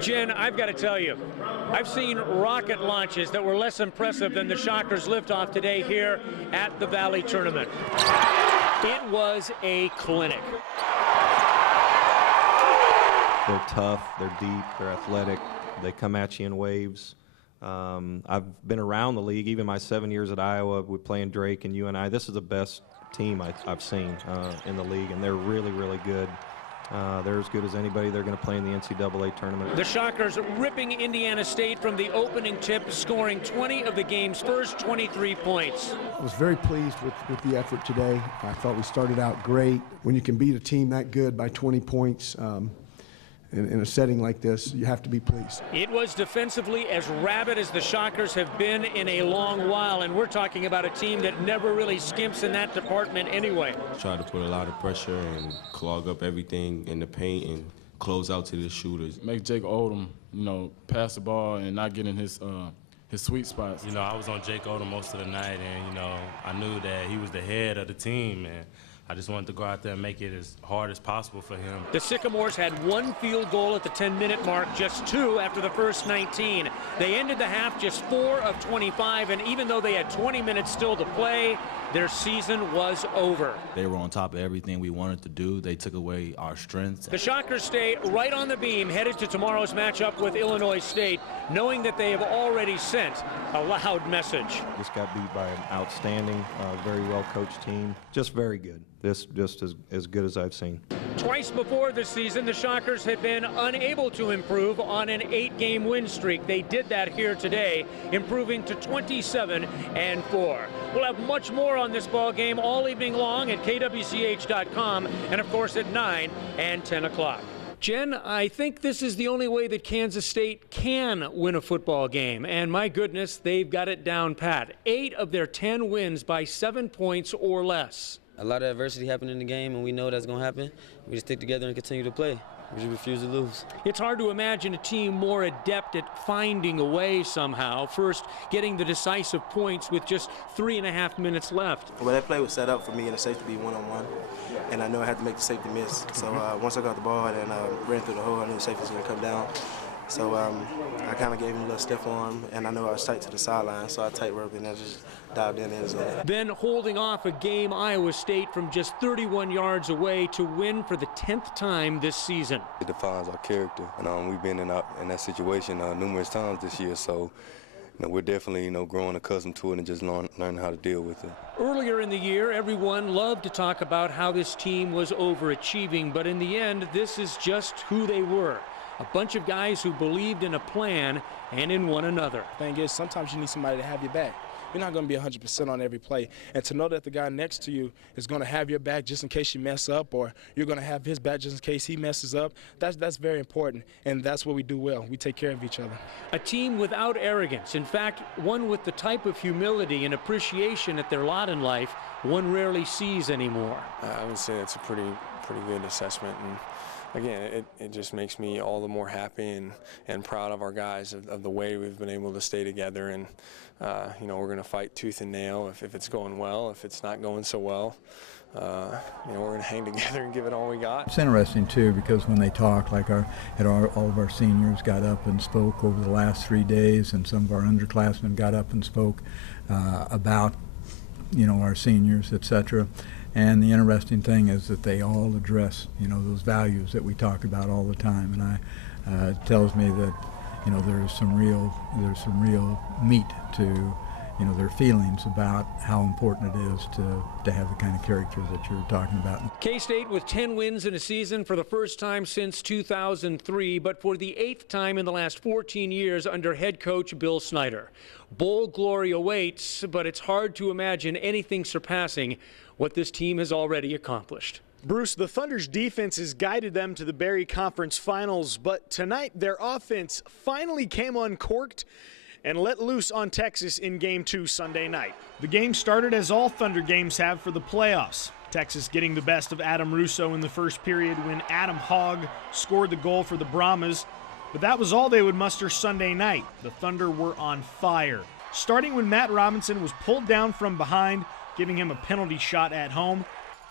Jen, I've got to tell you, I've seen rocket launches that were less impressive than the Shockers liftoff today here at the Valley Tournament. It was a clinic. They're tough, they're deep, they're athletic, they come at you in waves. I've been around the league, even my 7 years at Iowa, we're playing Drake and UNI. This is the best team I've seen in the league, and they're really, really good. They're as good as anybody. They're going to play in the NCAA tournament. The Shockers ripping Indiana State from the opening tip, scoring 20 of the game's first 23 points. I was very pleased with the effort today. I thought we started out great. When you can beat a team that good by 20 points in a setting like this, you have to be pleased. It was defensively as rabid as the Shockers have been in a long while, and we're talking about a team that never really skimps in that department anyway. Try to put a lot of pressure and clog up everything in the paint and close out to the shooters. Make Jake Odom, pass the ball and not get in his sweet spots. I was on Jake Odom most of the night, and, I knew that he was the head of the team, and I just wanted to go out there and make it as hard as possible for him. The Sycamores had one field goal at the 10-minute mark, just 2 after the first 19. They ended the half just 4 of 25, and even though they had 20 minutes still to play, their season was over. They were on top of everything we wanted to do. They took away our strengths. The Shockers stay right on the beam, headed to tomorrow's matchup with Illinois State, knowing that they have already sent a loud message. Just got beat by an outstanding, very well-coached team. Just very good. This just as good as I've seen. Twice before this season, the Shockers had been unable to improve on an 8-game win streak. They did that here today, improving to 27-4. We'll have much more on this ball game all evening long at kwch.com and, of course, at 9 and 10 o'clock. Jen, I think this is the only way that Kansas State can win a football game, and my goodness, they've got it down pat. 8 of their 10 wins by 7 points or less. A lot of adversity happened in the game, and we know that's going to happen. We just stick together and continue to play. We just refuse to lose. It's hard to imagine a team more adept at finding a way somehow. First, getting the decisive points with just 3.5 minutes left. Well, that play was set up for me and the safety to be one-on-one, and I know I had to make the safety miss. So once I got the ball and ran through the hole, I knew the safety was going to come down. So I kind of gave him a little stiff arm, and I know I was tight to the sideline, so I tight roped and I just dived in the zone. Then holding off a game Iowa State from just 31 yards away to win for the 10th time this season. It defines our character, and we've been in that situation numerous times this year, so we're definitely growing accustomed to it and just learning how to deal with it. Earlier in the year, everyone loved to talk about how this team was overachieving, but in the end, this is just who they were. A bunch of guys who believed in a plan and in one another. The thing is, sometimes you need somebody to have your back. You're not going to be 100% on every play. And to know that the guy next to you is going to have your back just in case you mess up, or you're going to have his back just in case he messes up, that's very important. And that's what we do well. We take care of each other. A team without arrogance. In fact, one with the type of humility and appreciation at their lot in life one rarely sees anymore. I would say it's a pretty good assessment. And again, it just makes me all the more happy and proud of our guys, of the way we've been able to stay together. And, we're going to fight tooth and nail if it's going well. If it's not going so well, we're going to hang together and give it all we got. It's interesting, too, because when they talk, like all of our seniors got up and spoke over the last 3 days, and some of our underclassmen got up and spoke about, our seniors, etc. And the interesting thing is that they all address, those values that we talk about all the time. And it tells me that, there's some real meat to, their feelings about how important it is to have the kind of character that you're talking about. K-State with 10 wins in a season for the first time since 2003, but for the 8th time in the last 14 years under head coach Bill Snyder. Bowl glory awaits, but it's hard to imagine anything surpassing what this team has already accomplished. Bruce, the Thunder's defense has guided them to the Berry Conference Finals, but tonight their offense finally came uncorked and let loose on Texas in Game 2 Sunday night. The game started as all Thunder games have for the playoffs. Texas getting the best of Adam Russo in the first period when Adam Hogg scored the goal for the Brahmas. But that was all they would muster Sunday night. The Thunder were on fire, starting when Matt Robinson was pulled down from behind, giving him a penalty shot at home,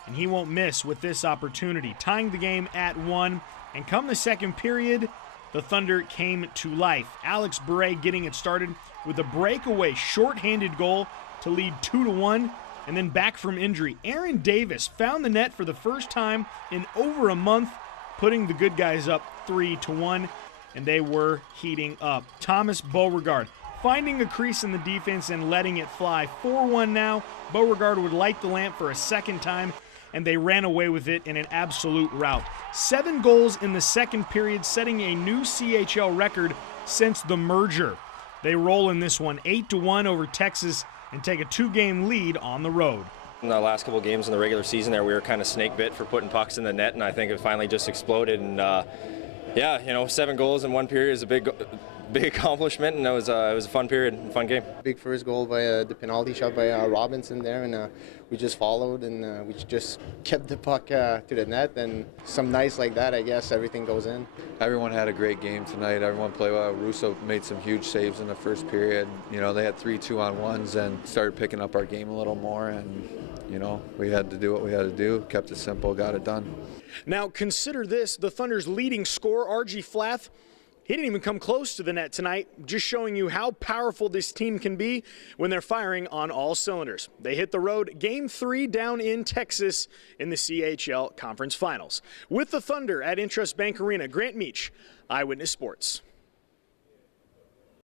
and he won't miss with this opportunity, tying the game at 1. And come the second period, the Thunder came to life. Alex Bure getting it started with a breakaway shorthanded goal to lead 2-1, and then back from injury. Aaron Davis found the net for the first time in over a month, putting the good guys up 3-1, and they were heating up. Thomas Beauregard finding a crease in the defense and letting it fly. 4-1 now. Beauregard would light the lamp for a second time, and they ran away with it in an absolute rout. 7 goals in the second period, setting a new CHL record since the merger. They roll in this one 8-1 over Texas and take a 2-game lead on the road. In the last couple games in the regular season there, we were kind of snake bit for putting pucks in the net, and I think it finally just exploded. And yeah, you know, 7 goals in 1 period is a big accomplishment, and it was a fun period, fun game. Big first goal by the penalty shot by Robinson there, and we just followed, and we just kept the puck to the net, and some nights like that, I guess, everything goes in. Everyone had a great game tonight. Everyone played well. Russo made some huge saves in the first period. You know, they had 3 2-on-1s and started picking up our game a little more, and you know, we had to do what we had to do, kept it simple, got it done. Now consider this, the Thunder's leading scorer, R.G. Flath, he didn't even come close to the net tonight, just showing you how powerful this team can be when they're firing on all cylinders. They hit the road Game 3 down in Texas in the CHL Conference Finals. With the Thunder at Intrust Bank Arena, Grant Meach, Eyewitness Sports.